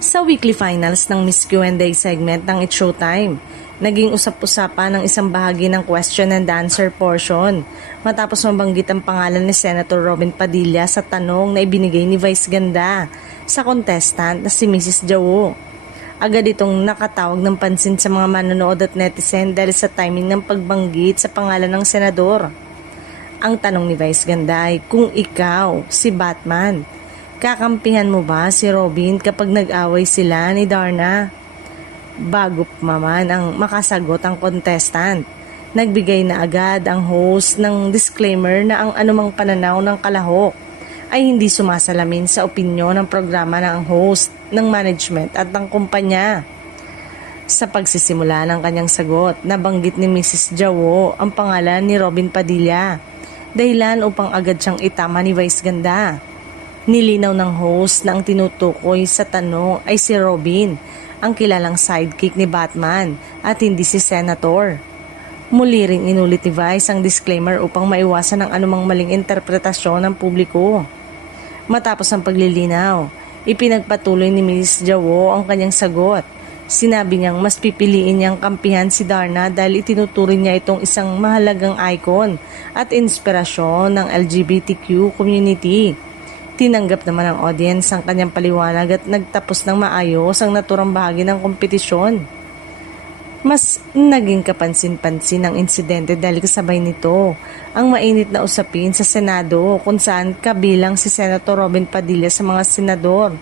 Sa weekly finals ng Miss Q&A segment ng It's Showtime, naging usap-usapan ng isang bahagi ng question and answer portion matapos mabanggit ang pangalan ni Senator Robin Padilla sa tanong na ibinigay ni Vice Ganda sa contestant na si Mrs. Jawo. Agad itong nakatawag ng pansin sa mga manonood at netizen dahil sa timing ng pagbanggit sa pangalan ng senador. Ang tanong ni Vice Ganda ay, kung ikaw, si Batman, kakampihan mo ba si Robin kapag nag-away sila ni Darna? Bago pa man ang makasagot ang contestant, nagbigay na agad ang host ng disclaimer na ang anumang pananaw ng kalahok ay hindi sumasalamin sa opinyon ng programa ng host, ng management at ng kumpanya. Sa pagsisimula ng kanyang sagot, nabanggit ni Mrs. Jawo ang pangalan ni Robin Padilla, dahilan upang agad siyang itama ni Vice Ganda. Nilinaw ng host na ang tinutukoy sa tanong ay si Robin, ang kilalang sidekick ni Batman at hindi si Senator. Muli ring inulit ni Vice ang disclaimer upang maiwasan ang anumang maling interpretasyon ng publiko. Matapos ang paglilinaw, ipinagpatuloy ni Ms. Jawo ang kanyang sagot. Sinabi niyang mas pipiliin niyang kampihan si Darna dahil itinuturing niya itong isang mahalagang icon at inspirasyon ng LGBTQ community. Tinanggap naman ng audience ang kanyang paliwanag at nagtapos ng maayos ang naturang bahagi ng kompetisyon. Mas naging kapansin-pansin ang insidente dahil kasabay nito ang mainit na usapin sa Senado kung saan kabilang si Senator Robin Padilla sa mga senador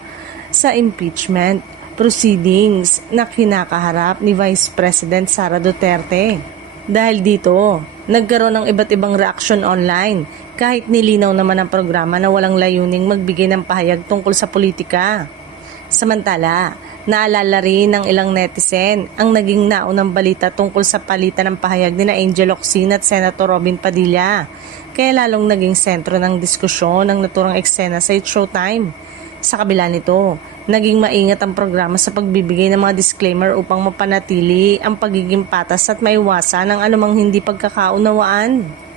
sa impeachment proceedings na kinakaharap ni Vice President Sara Duterte. Dahil dito, nagkaroon ng iba't ibang reaksyon online kahit nilinaw naman ang programa na walang layuning magbigay ng pahayag tungkol sa politika. Samantala, naalala rin ng ilang netizen ang naging naunang balita tungkol sa palitan ng pahayag ni Angel Locsin at Senator Robin Padilla, kaya lalong naging sentro ng diskusyon ang naturang eksena sa It's Showtime. Sa kabila nito, naging maingat ang programa sa pagbibigay ng mga disclaimer upang mapanatili ang pagiging patas at maiwasan ang anumang hindi pagkakaunawaan.